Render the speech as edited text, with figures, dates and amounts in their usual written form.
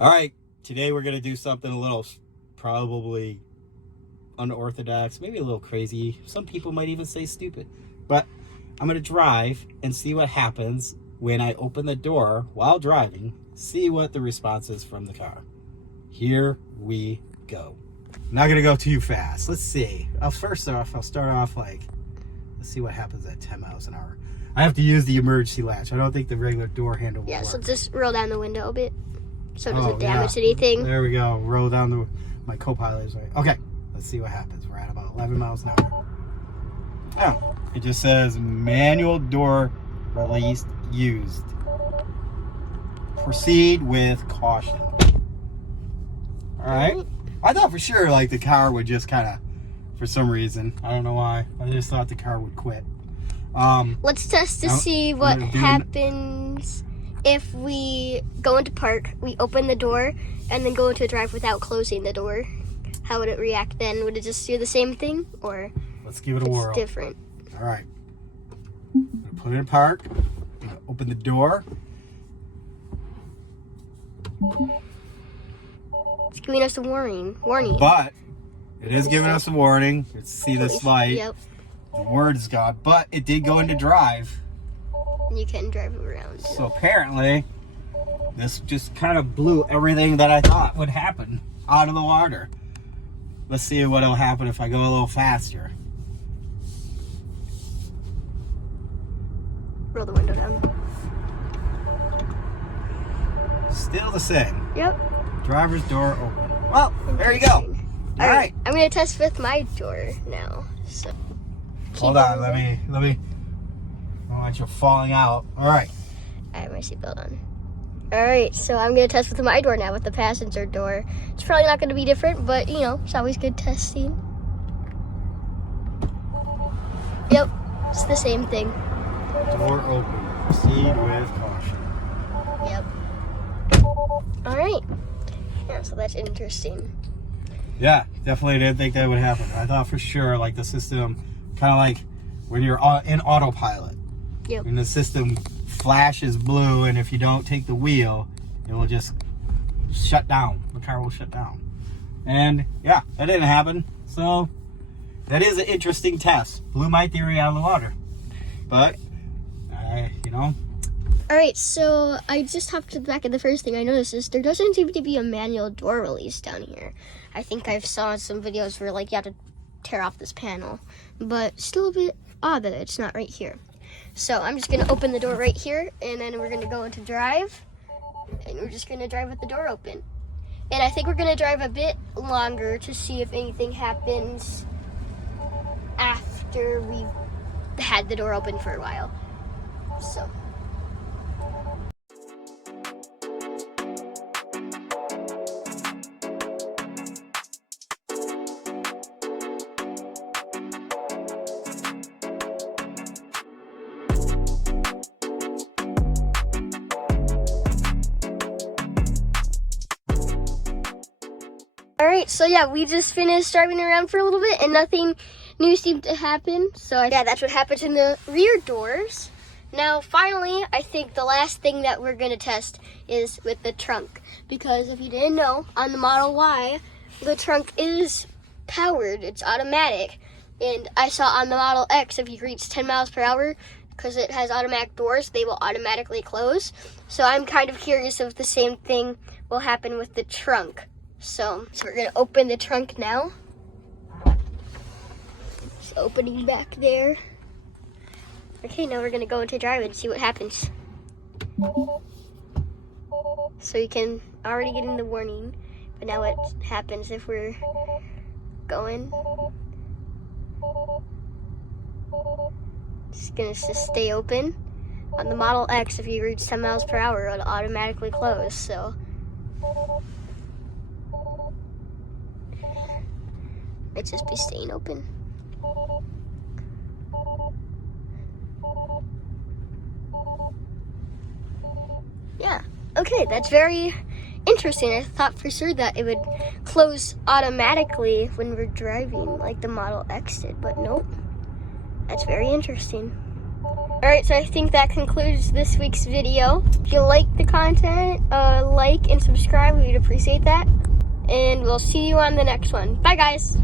All right, today we're gonna do something a little probably unorthodox, maybe a little crazy. Some people might even say stupid. But I'm gonna drive and see what happens when I open the door while driving, see what the response is from the car. Here we go. I'm not gonna go too fast. Let's see. First off, I'll start off let's see what happens at 10 miles an hour. I have to use the emergency latch. I don't think the regular door handle will work. So just roll down the window a bit so it doesn't damage anything. There we go. Roll down my co-pilot is right. Okay, let's see what happens. We're at about 11 miles an hour. Oh, it just says manual door release used. Proceed with caution. All right. I thought for sure the car would just kind of, for some reason, I don't know why, I just thought the car would quit. Let's test to see what happens if we go into park, we open the door, and then go into a drive without closing the door. How would it react then? Would it just do the same thing, or let's give it a whirl. It's different. All right. I'm gonna put it in park. I'm gonna open the door. It's giving us a warning. But it is giving us a warning. Let's see this light. Yep. The word is gone, but it did go into drive. You can drive it around. So apparently, this just kind of blew everything that I thought would happen out of the water. Let's see what'll happen if I go a little faster. Roll the window down. Still the same. Yep. Driver's door open. Well, there you go. All right. I'm gonna test with my door now. So. Hold on. Let me. I don't want you falling out. All right. I have my seatbelt on. All right, so I'm gonna test with my door now, with the passenger door. It's probably not gonna be different, but it's always good testing. Yep, it's the same thing. Door open. Proceed with caution. Yep. All right. Yeah, so that's interesting. Yeah, definitely didn't think that would happen. I thought for sure, the system, kind of like when you're in autopilot. Yep. And the system flashes blue, and if you don't take the wheel, it will just shut down. The car will shut down. And yeah, that didn't happen. So that is an interesting test. Blew my theory out of the water. But, All right, so I just hopped to the back, and the first thing I noticed is there doesn't seem to be a manual door release down here. I think I've saw some videos where you have to tear off this panel, but still a bit odd that it's not right here. So I'm just gonna open the door right here, and then we're gonna go into drive, and we're just gonna drive with the door open. And I think we're gonna drive a bit longer to see if anything happens after we've had the door open for a while. So. Alright, so yeah, we just finished driving around for a little bit and nothing new seemed to happen. So yeah, that's what happens in the rear doors. Now, finally, I think the last thing that we're going to test is with the trunk. Because if you didn't know, on the Model Y, the trunk is powered. It's automatic. And I saw on the Model X, if you reach 10 miles per hour, because it has automatic doors, they will automatically close. So I'm kind of curious if the same thing will happen with the trunk. So we're gonna open the trunk now. It's opening back there. Okay, now we're gonna go into drive and see what happens. So you can already get in the warning, but now what happens if we're going? It's gonna just stay open. On the Model X, if you reach 10 miles per hour, it'll automatically close, so. Might just be staying open. Yeah, okay, that's very interesting. I thought for sure that it would close automatically when we're driving like the Model X did, but nope. That's very interesting. Alright, so I think that concludes this week's video. If you like the content, like and subscribe. We'd appreciate that. And we'll see you on the next one. Bye, guys.